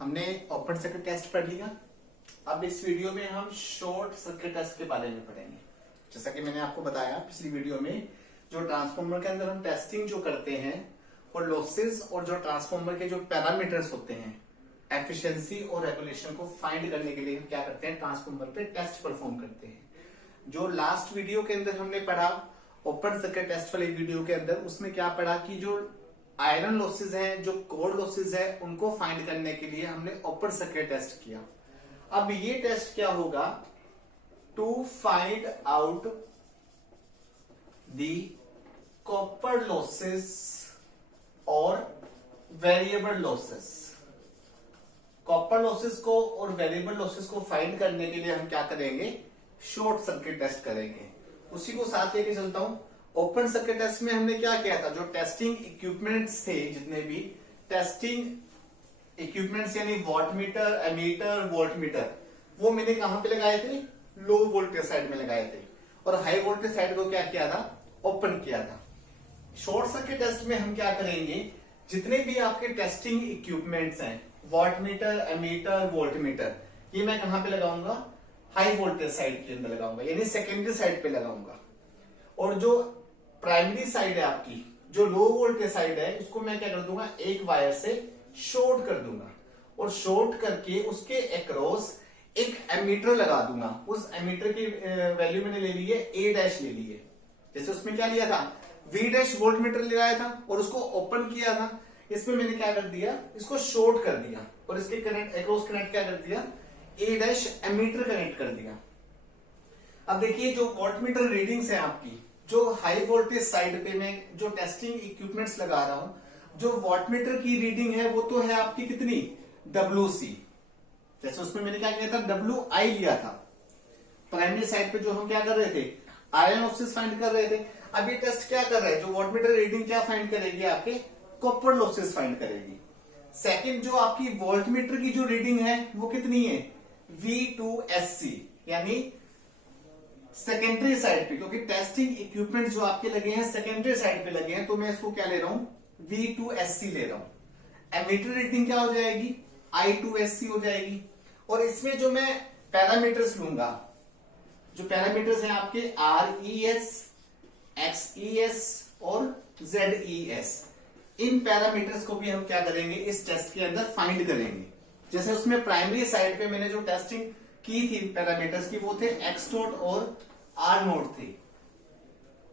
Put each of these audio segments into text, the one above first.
हमने open circuit test पढ़ लिया। अब इस वीडियो में हम शॉर्ट सर्किट टेस्ट के बारे में पढ़ेंगे। जैसा कि मैंने आपको बताया पिछली वीडियो में, जो ट्रांसफार्मर के अंदर हम टेस्टिंग जो करते हैं और लॉसेस और जो ट्रांसफार्मर के जो पैरामीटर्स होते हैं, एफिशिएंसी और रेगुलेशन को फाइंड करने के लिए हम क्या करते हैं, ट्रांसफार्मर पे टेस्ट परफॉर्म करते हैं। जो लास्ट वीडियो के अंदर हमने पढ़ा ओपन सर्किट टेस्ट वाली वीडियो के अंदर, उसमें क्या पढ़ा कि जो आयरन लॉसेस हैं, जो कोर लॉसेस है, उनको फाइंड करने के लिए हमने ओपन सर्किट टेस्ट किया। अब ये टेस्ट क्या होगा, to find out the copper losses और वेरिएबल लॉसेस। कॉपर लॉसेस को और वेरिएबल लॉसेस को फाइंड करने के लिए हम क्या करेंगे, शॉर्ट सर्किट टेस्ट करेंगे। उसी को साथ लेके चलता हूं। ओपन सर्किट टेस्ट में हमने क्या किया था, जो टेस्टिंग इक्विपमेंट्स थे, जितने भी टेस्टिंग इक्विपमेंट्स यानी वॉटमीटर, एमीटर, वोल्टमीटर, वो मैंने कहां पे लगाए थे, लो वोल्टेज साइड में लगाए थे, और हाई वोल्टेज साइड को क्या किया था, ओपन किया था। शॉर्ट सर्किट टेस्ट में हम क्या करेंगे, जितने भी आपके टेस्टिंग इक्विपमेंट्स हैं, वॉटमीटर, एमीटर, वोल्टमीटर, ये मैं कहां पे लगाऊंगा, हाई वोल्टेज साइड के अंदर लगाऊंगा, यानी सेकेंडरी साइड पे लगाऊंगा। और जो प्राइमरी साइड है आपकी, जो लो वोल्टेज साइड है, उसको मैं क्या कर दूंगा, एक वायर से शॉर्ट कर दूंगा, और शॉर्ट करके उसके अक्रॉस एक एमीटर लगा दूंगा। उस एमीटर की वैल्यू मैंने ले ली है ए डैश ले ली है। जैसे उसमें क्या लिया था, वी डैश वोल्ट मीटर लगाया था और उसको ओपन किया था। इसमें मैंने क्या कर दिया, इसको शॉर्ट कर दिया और इसके कनेक्ट अक्रॉस कनेक्ट क्या कर दिया, ए डैश एमीटर कनेक्ट कर दिया। अब देखिए, जो वोल्टमीटर रीडिंग्स है आपकी, जो हाई वोल्टेज साइड पे मैं जो टेस्टिंग इक्विपमेंट्स लगा रहा हूं, जो वॉटमीटर की रीडिंग है वो तो है आपकी कितनी, WC। जैसे उसमें मैंने क्या किया था, WI लिया था। प्राइमरी साइड पे जो हम क्या कर रहे थे, आयरन लॉसेस फाइंड कर रहे थे। अब ये टेस्ट क्या कर रहा है, जो वॉटमीटर रीडिंग क्या फाइंड करेगी, आपके कॉपर लॉसेस फाइंड करेगी। सेकंड, जो आपकी वोल्टमीटर की जो रीडिंग है वो कितनी है, V2SC, यानी सेकेंडरी साइड पे, क्योंकि टेस्टिंग इक्विपमेंट जो आपके लगे हैं सेकेंडरी साइड पे लगे हैं, तो मैं इसको क्या ले रहा हूं, V2SC ले रहा हूं। एमीटर रीडिंग क्या हो जाएगी, I2SC हो जाएगी। और इसमें जो मैं पैरामीटर्स लूंगा, जो पैरामीटर्स हैं आपके RES, XES और ZES, इन पैरामीटर्स को भी हम क्या करेंगे, इस टेस्ट के अंदर फाइंड करेंगे। जैसे उसमें प्राइमरी साइड पे मैंने जो टेस्टिंग की थी पैरामीटर्स की, वो थे X नोट और R नोट थे।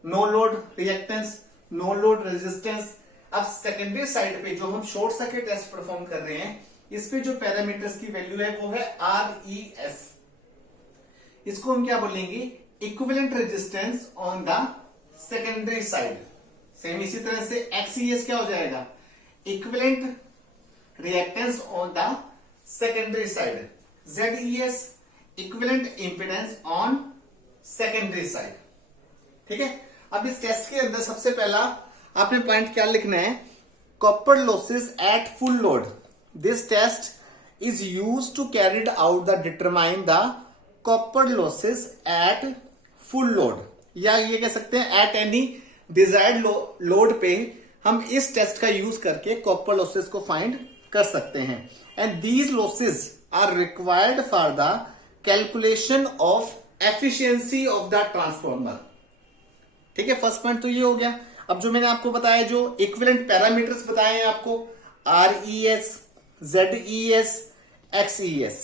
No load reactance, no load resistance. अब सेकेंडरी साइड पे जो हम शॉर्ट सर्किट टेस्ट परफॉर्म कर रहे हैं, इस पे जो पैरामीटर्स की वैल्यू है वो है RES। इसको हम क्या बोलेंगे, equivalent resistance on the secondary side. Same इसी तरह से XES क्या हो जाएगा, equivalent reactance on the secondary side. ZES, equivalent impedance on secondary side. ठीक है। अब इस टेस्ट के अंदर सबसे पहला आपने पॉइंट क्या लिखना है, copper losses at full load. This test is used to carried out the determine the copper losses at full load, या ये कह सकते हैं एट एनी डिजायर्ड लोड पे हम इस टेस्ट का यूज करके कॉपर लॉसेस को फाइंड कर सकते हैं। And these losses are required for the calculation of efficiency of the transformer. ठीक है, फर्स्ट पॉइंट तो ये हो गया। अब जो मैंने आपको बताया, जो इक्विवेलेंट पैरामीटर्स बताए हैं आपको, RES, ZES, XES,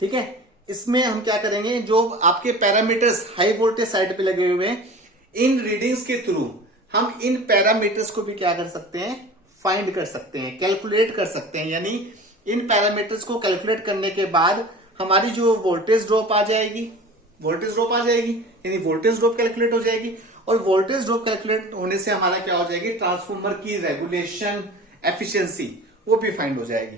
ठीक है, इसमें हम क्या करेंगे, जो आपके पैरामीटर्स हाई वोल्टेज साइड पे लगे हुए हैं, इन रीडिंग्स के थ्रू हम इन पैरामीटर्स को भी क्या कर सकते हैं, फाइंड कर सकते हैं, कैलकुलेट कर सकते हैं। यानी इन पैरामीटर्स को कैलकुलेट करने के बाद हमारी जो वोल्टेज ड्रॉप आ जाएगी, यानी वोल्टेज ड्रॉप कैलकुलेट हो जाएगी, और वोल्टेज ड्रॉप कैलकुलेट होने से हमारा क्या हो जाएगी, ट्रांसफार्मर की रेगुलेशन, एफिशिएंसी, वो भी फाइंड हो जाएगी।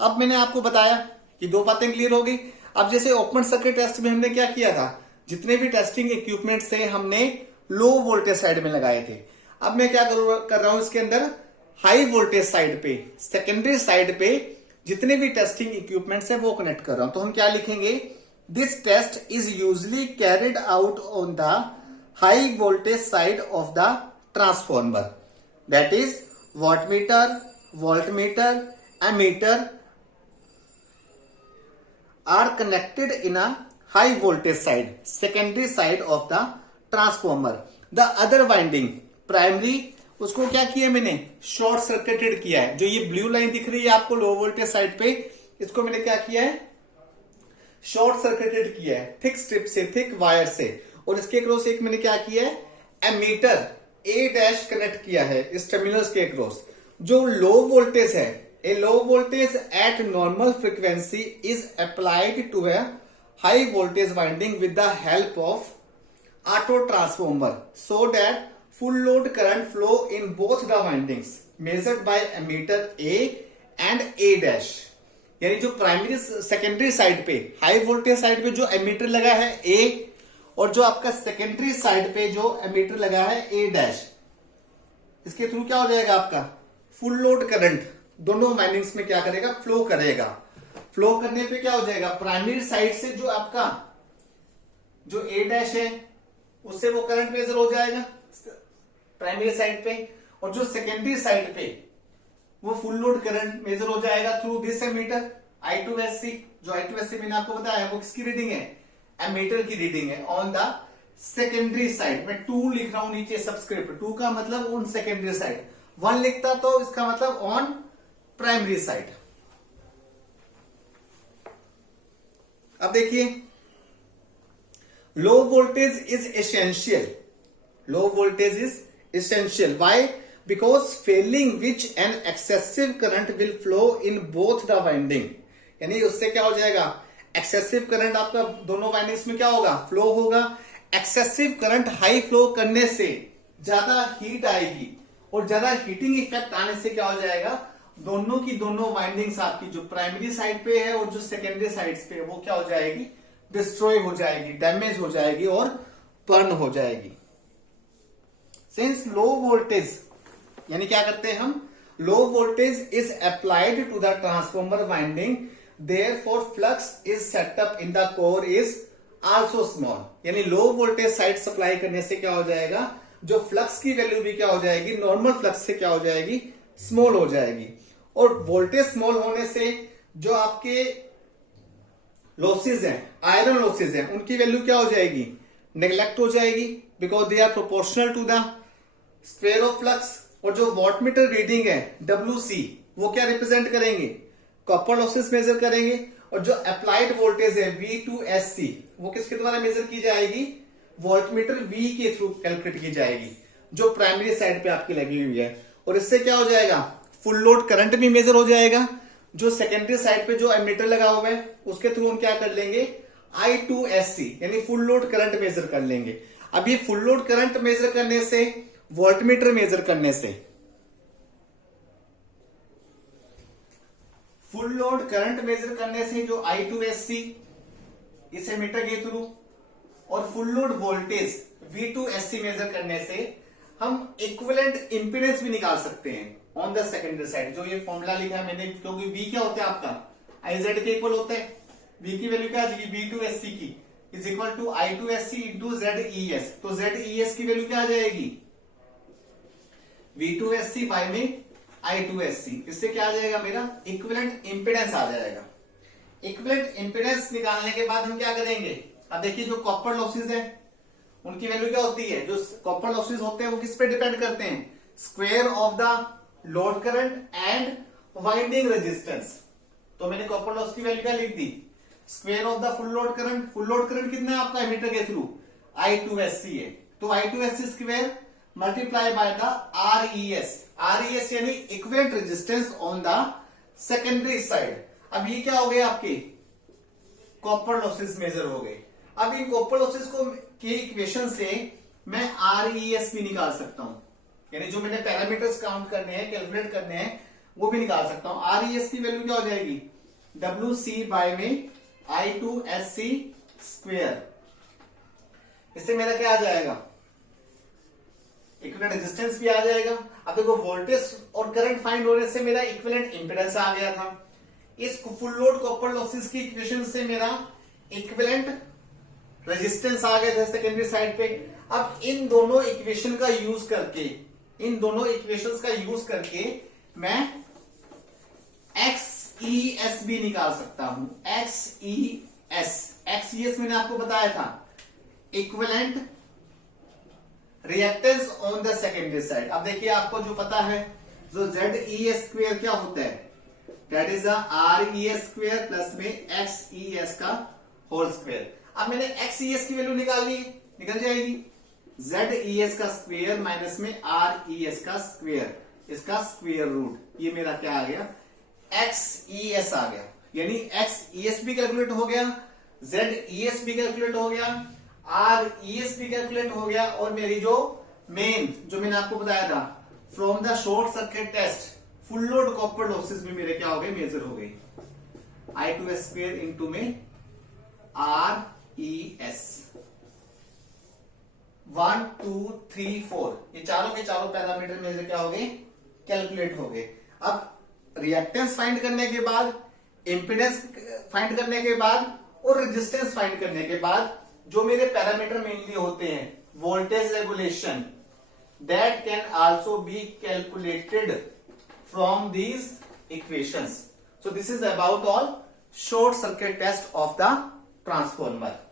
अब मैंने आपको बताया कि दो बातें क्लियर हो गई। अब जैसे ओपन सर्किट टेस्ट में हमने क्या किया था, जितने भी टेस्टिंग इक्विपमेंट्स थे हमने लो वोल्टेज साइड में लगाए थे। अब मैं क्या कर रहा हूं, इसके अंदर हाई वोल्टेज साइड पे, सेकेंडरी साइड पे जितने भी टेस्टिंग इक्विपमेंट्स है वो कनेक्ट कर रहा हूं। तो हम क्या लिखेंगे, this test is usually carried out on the high voltage side of the transformer, that is wattmeter, voltmeter, ammeter are connected in a high voltage side, secondary side of the transformer. The other winding, primary उसको क्या किया मैंने, short circuited किया है। जो ये blue line दिख रही है आपको लो वोल्टेज साइड पे, इसको मैंने क्या किया है, शॉर्ट सर्किटेड किया है थिक स्ट्रिप से, थिक वायर से। और इसके अक्रॉस एक मैंने क्या किया है, एमीटर ए डैश कनेक्ट किया है इस टर्मिनल्स के अक्रॉस। जो लो वोल्टेज है, a low voltage at normal frequency is applied to a high voltage winding with the help of auto transformer so that full load current flow in both the windings measured by ammeter A and A dash। यानी जो primary secondary side पे, high voltage side पे जो ammeter लगा है A, और जो आपका सेकेंडरी साइड पे जो एमीटर लगा है A डैश, इसके थ्रू क्या हो जाएगा, आपका फुल लोड करंट दोनों वाइंडिंग्स में क्या करेगा, फ्लो करेगा। फ्लो करने पे क्या हो जाएगा, प्राइमरी साइड से जो आपका जो A डैश है उससे वो करंट मेजर हो जाएगा प्राइमरी साइड पे, और जो सेकेंडरी साइड पे वो फुल लोड करंट मेजर हो जाएगा थ्रू दिस एमीटर I2SC। जो I2SC मैंने आपको बताया वो किसकी रीडिंग है, एमीटर की रीडिंग है ऑन द सेकेंडरी साइड। मैं 2 लिख रहा हूं नीचे सबस्क्रिप्ट, 2 का मतलब ऑन सेकेंडरी साइड, 1 लिखता तो इसका मतलब ऑन प्राइमरी साइड। अब देखिए, लो voltage is essential, low voltage is essential why because failing which an excessive current will flow in both the winding। यानी उससे क्या हो जाएगा, एक्सेसिव करंट आपका दोनों वाइंडिंग्स में क्या होगा, फ्लो होगा। एक्सेसिव करंट हाई फ्लो करने से ज्यादा हीट आएगी, और ज्यादा हीटिंग इफेक्ट आने से क्या हो जाएगा, दोनों की दोनों वाइंडिंग्स आपकी जो प्राइमरी साइड पे है और जो सेकेंडरी साइड पे है वो क्या हो जाएगी, डिस्ट्रॉय हो जाएगी, डैमेज हो जाएगी और बर्न हो जाएगी। सिंस लो वोल्टेज, यानी क्या करते हैं हम, low voltage is applied to the transformer winding, therefore flux is set up in the core is also small. यानी लो वोल्टेज साइड सप्लाई करने से क्या हो जाएगा, जो फ्लक्स की वैल्यू भी क्या हो जाएगी, नॉर्मल फ्लक्स से क्या हो जाएगी, स्मॉल हो जाएगी। और वोल्टेज स्मॉल होने से जो आपके लॉसेज हैं, आयरन लॉसेज हैं, उनकी वैल्यू क्या हो जाएगी, नेग्लेक्ट हो जाएगी, because they are proportional to the square of flux. और जो वॉटमीटर रीडिंग है WC, वो क्या रिप्रेजेंट करेंगे, कॉपर लॉसेस मेजर करेंगे। और जो अप्लाइड वोल्टेज है V2SC, वो किसके द्वारा मेजर की जाएगी, वोल्टमीटर V के थ्रू कैलकुलेट की जाएगी, जो प्राइमरी साइड पे आपकी लगी हुई है। और इससे क्या हो जाएगा, फुल लोड करंट भी मेजर हो जाएगा। जो सेकेंडरी साइड पे जो एमीटर लगा हुआ है उसके थ्रू हम क्या कर लेंगे, I2SC यानी फुल लोड करंट मेजर कर लेंगे। अब ये फुल लोड करंट मेजर करने से, वोल्टमीटर मेजर करने से, फुल लोड करंट मेजर करने से जो I2SC इस एमीटर के थ्रू, और full load voltage V2SC major करने से हम इक्विवेलेंट इंपीडेंस भी निकाल सकते हैं ऑन द सेकेंडरी साइड। जो ये फॉर्मूला लिखा है मैंने, क्योंकि V क्या होता है आपका IZ के इक्वल होता है। V की वैल्यू क्या आ जाएगी, V2SC की is equal to I2SC into ZES। तो ZES की वैल्यू क्या आ जाएगी, V2SC बाय में I2SC। इससे क्या आ जाएगा, मेरा इक्विवेलेंट इंपीडेंस आ जाएगा। इक्विवेलेंट इंपीडेंस निकालने के बाद हम क्या करेंगे, अब देखिए जो कॉपर लॉसेज है उनकी वैल्यू क्या होती है, जो कॉपर लॉसेज होते हैं वो किस पे डिपेंड करते हैं, square of the load current and winding resistance. तो मैंने कॉपर लॉस की वैल्यू क्या लिख दी, square of the full load current. Full load current कितना है आपका एमीटर के थ्रू, I2SC है, तो I2SC square multiply by the RES। RES यानी equivalent resistance on the secondary side. अब ये क्या हो गए आपके, कॉपर लॉसेस मेजर हो गए। अब इन कॉपर लॉसेस को के इक्वेशन से मैं RES भी निकाल सकता हूं, यानी जो मैंने पैरामीटर्स काउंट करने हैं, कैलकुलेट करने हैं, वो भी निकाल सकता हूं। RES की वैल्यू क्या हो जाएगी, WC बाय में I2SC स्क्वायर। इससे मेरा क्या आ जाएगा, इक्विवेलेंट रेजिस्टेंस भी आ जाएगा। अब देखो वोल्टेज और करंट फाइंड होने से मेरा इक्विवेलेंट इंपीडेंस आ गया था। इस फुल लोड कॉपर लॉसेस की इक्वेशन से मेरा इक्विवेलेंट रेजिस्टेंस आ गया था सेकेंडरी साइड पे। अब इन दोनों इक्वेशन का यूज करके, इन दोनों इक्वेशंस का यूज करके मैं XES भी निकाल सकता हूं। XES मैंने आपको बताया था, equivalent reactance on the secondary side. अब देखिए आपको जो पता है, जो ZES स्क्वेयर क्या होता है, that is RES square plus में XES का होल स्क्वेयर। अब मैंने XES की वैल्यू निकालनी है, निकल जाएगी। ZES का स्क्वेयर माइनस में RES का स्क्वेयर, इसका स्क्वेयर रूट, ये मेरा क्या आ गया, XES आ गया। यानी XES भी कैलकुलेट हो गया, ZES भी कैलकुलेट हो गया, RES भी कैलकुलेट हो गया, और मेरी जो मेन जो मैंने आपको बताया था from the short circuit test full load copper losses भी मेरे क्या हो गए, मेजर हो गई। I2S स्क्वेयर इंटू में RES 1 2 3 4, ये चारों के चारों पैरामीटर मेरे क्या हो गए, कैलकुलेट हो गए। अब रिएक्टेंस फाइंड करने के बाद, इंपीडेंस फाइंड करने के बाद और रेजिस्टेंस फाइंड करने के बाद जो मेरे पैरामीटर मेनली होते हैं, voltage regulation, that can also be calculated from these equations. So this is about all short circuit test of the transformer.